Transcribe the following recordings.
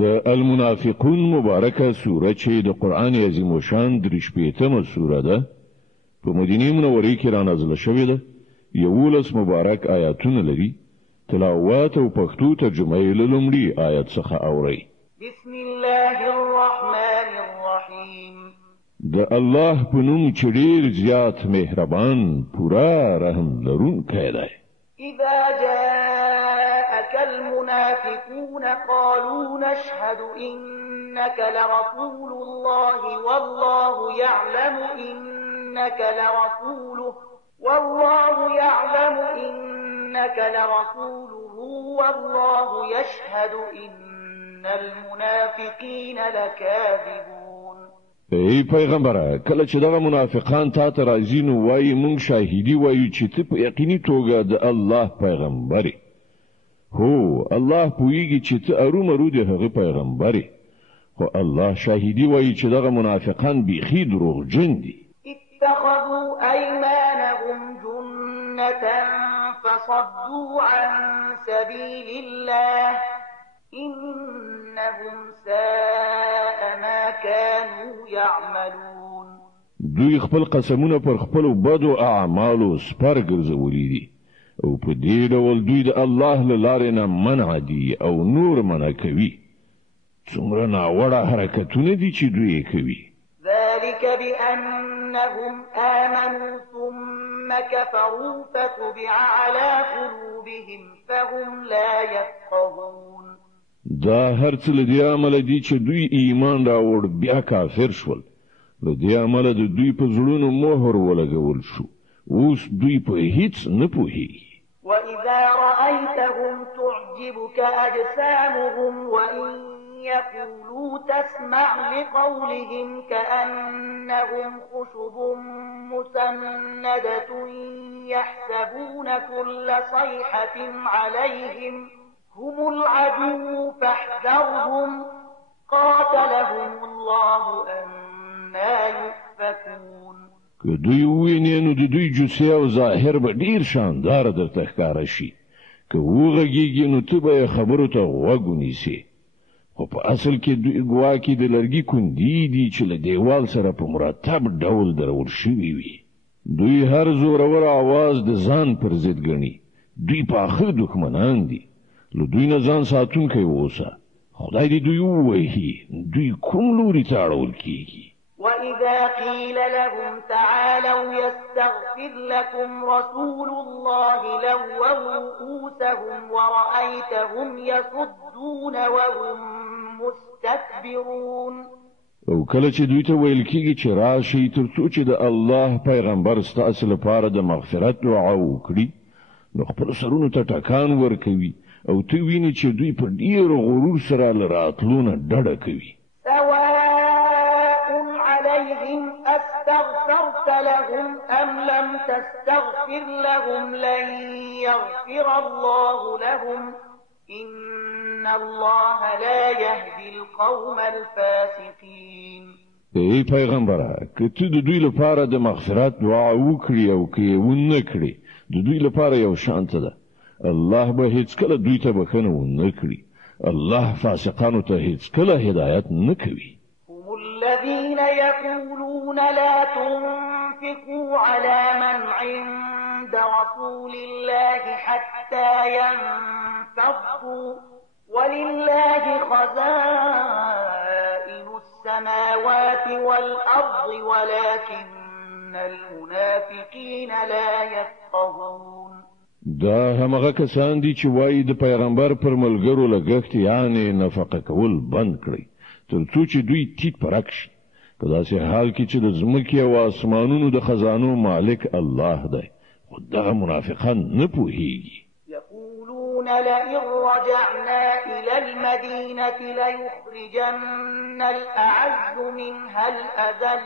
د المنافقون مبارکه سوره چې د قران عظیم و شان 38مه سوره ده په مدینه منوره کې را نازله شوې ده. 11 مبارک آیاتونه لري. تلاوت او پښتو ترجمه یې له لومړي آیت څخه اورئ. بسم الله الرحمن الرحیم. د الله په نوم چې ډېر زیات مهربان پورا رحم لرونکی دی. إذا جاءك المنافقون قالوا نشهد إنك لرسول الله والله يعلم إنك لرسوله والله يشهد إن المنافقين لكاذبون. ای پیغمبره کله چې دغه منافقان تا ته راځي نو وایي مونږ شاهدی وایو چې ته په یقیني توګه د الله پیغمبري. هو الله پوهیږي چې ته ارومرو د هغه پیغمبري، خو الله شاهدی وایي چې دغه منافقان بیخي دروغجن دي. اتخذوا أيمانهم جنة فصدوا عن سبيل الله إنهم ساء ما كانوا يعملون. دوی خپل قسمونه پر خپل بدو اعمالو سپر ګرځولي دي او په دې ډول دوی د الله له لارې نه منع دي او نور منع کوي. څومره ناوړه حرکتونه دي چې دوی کوي. ذلك بأنهم آمنوا ثم كفروا فتبع على قلوبهم فهم لا يفقهون. دا هر څه له دې عمله دي چې دوی ایمان راوړ بیا کافر شول. له دې عمله د دوی په زړونو مهر ولګول شو. اوس دوی په هیڅ نه پوهیږي. وإذا رأيتهم تعجبك أجسامهم وإن يقولوا تسمع لقولهم كأنهم خشب مسندة يحسبون كل صيحة عليهم هم العدو فاحذرهم قاتلهم الله أنا يؤفكون. که دوی ویني نو د دوی جوسه او ظاهر به ډیر شاندار درته ښکاره شي. که وغږیږي نو ته به خبرو ته غوږ ونیسې. خو په اصل کې دوی ګواکې د لرګي کندي دي چې له دیوال سره په مرتب ډول درول شوي وي. دوی هر زورور आवाज د ځان پر ضد ګڼي. دوی پاخه دښمنان دي. له دوی نه ځان ساتونکی اوسه. خدای دې دوی ووهي. دوی کوم لوري ته اړول کیږي. وإذا قيل لهم تعالوا يستغفر لكم رسول الله لووا رؤوسهم ورأيتهم يصدون وهم مستكبرون. او کله چې دوی ته ویل کیږي چې راشي ترڅو چې د الله پیغمبر ستاسو لپاره د مغفرت دعا وکړي نو خپل سرونو ته ټکان ورکوي او ته ویني چې دوی په ډیر غرور سره لراتلونه ډډه کوي. عليهم أستغفرت لهم أم لم تستغفر لهم لن يغفر الله لهم إن الله لا يهدي القوم الفاسقين. ای پیغمبره که ته د دوی لپاره د مغفرت دعا وکړي او که یې ونه کړي د دوی لپاره یو شانته ده. الله به هیڅکله دوی ته بخښنه ونه کړي. الله فاسقانو ته هیڅکله هدایت نه کوي. الذين يقولون لا تنفقوا على من عند رسول الله حتى ينفضوا ولله خزائن السماوات والأرض ولكن المنافقين لا يفقهون. دا همغه کسان دي چې وایي د پیغمبر پر ملګرو لګښت یعنی نفقه کول بند کړي ترڅو چې دوی تیت پرک شي. که داسې حال کې چې د ځمکې او آسمانونو د خزانو مالک الله دی. خو دغه منافقان نه پوهیږي. يقولون لئن رجعنا إلى المدينة ليخرجن الأعز منها الأذل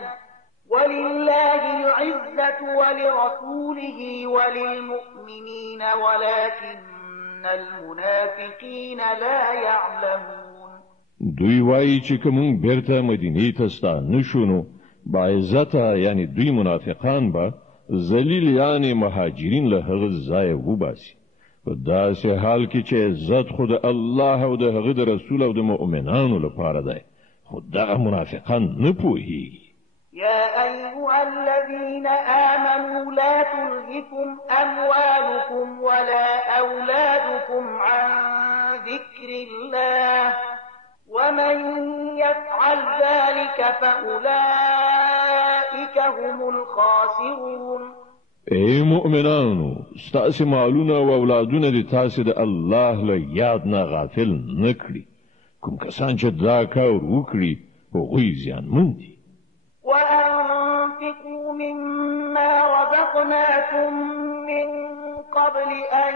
ولله العزة ولرسوله وللمؤمنين ولكن المنافقين لا يعلمون. دوی وایي چې کوم بیرته مدینې ته ستانه شونو با عزته یعنی دوی منافقان به ذلیل یعنی مهاجرین له هغه ځای وباسي په داسې حال کې چې عزت خو د الله او د هغه د رسول او د مؤمنانو لپاره دی، خو دغه منافقان نه پوهیږي. يا أيها الذين آمنوا لا تلهكم أموالكم ولا أولادكم عن ذكر الله ومن يفعل ذلك فأولئك هم الخاسرون. ای مؤمنانو، ستاسې مالونه او اولادونه دي تاسې د الله له یاد نه غافل نه کړي. کوم کسان چې دا کار وکړي هغوی زیانمن دي. وأنفقوا مما رزقناكم من قبل أن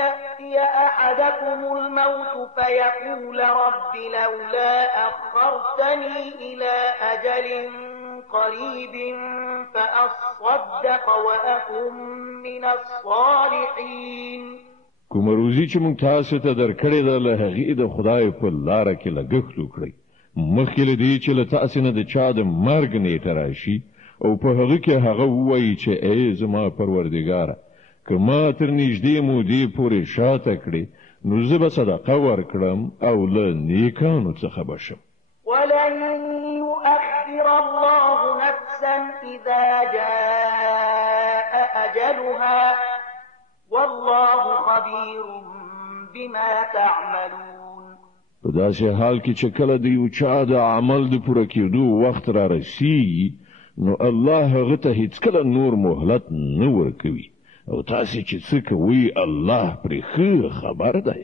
يأتي أحدكم الموت فيقول رب لولا أخرتني إلى أجل قريب فأصدق وأكن من الصالحين. کوم روزي چې موږ تاسو ته درکړې ده له هغې د خدای په لاره کې لګښت وکړئ، مخکې له دې چې له تاسې نه د چا د مرګ نیټه راشي او په هغه کې هغه ووایي چې ای زما پروردګاره، که ما تر نږدې مودې پورې شاته کړې نو زه به صدقه ورکړم او له نیکانو څخه به شم. ولن يؤخر الله نفسا إذا جاء أجلها والله خبير بما تعملون. په داسې حال کې چې کله د یو چا د عمل د پوره کېدو وخت را رسیږي نو الله هغه ته هیڅکله نور مهلت نه ورکوي او تاسې چې څه کوئ الله پرې ښه خبر دی.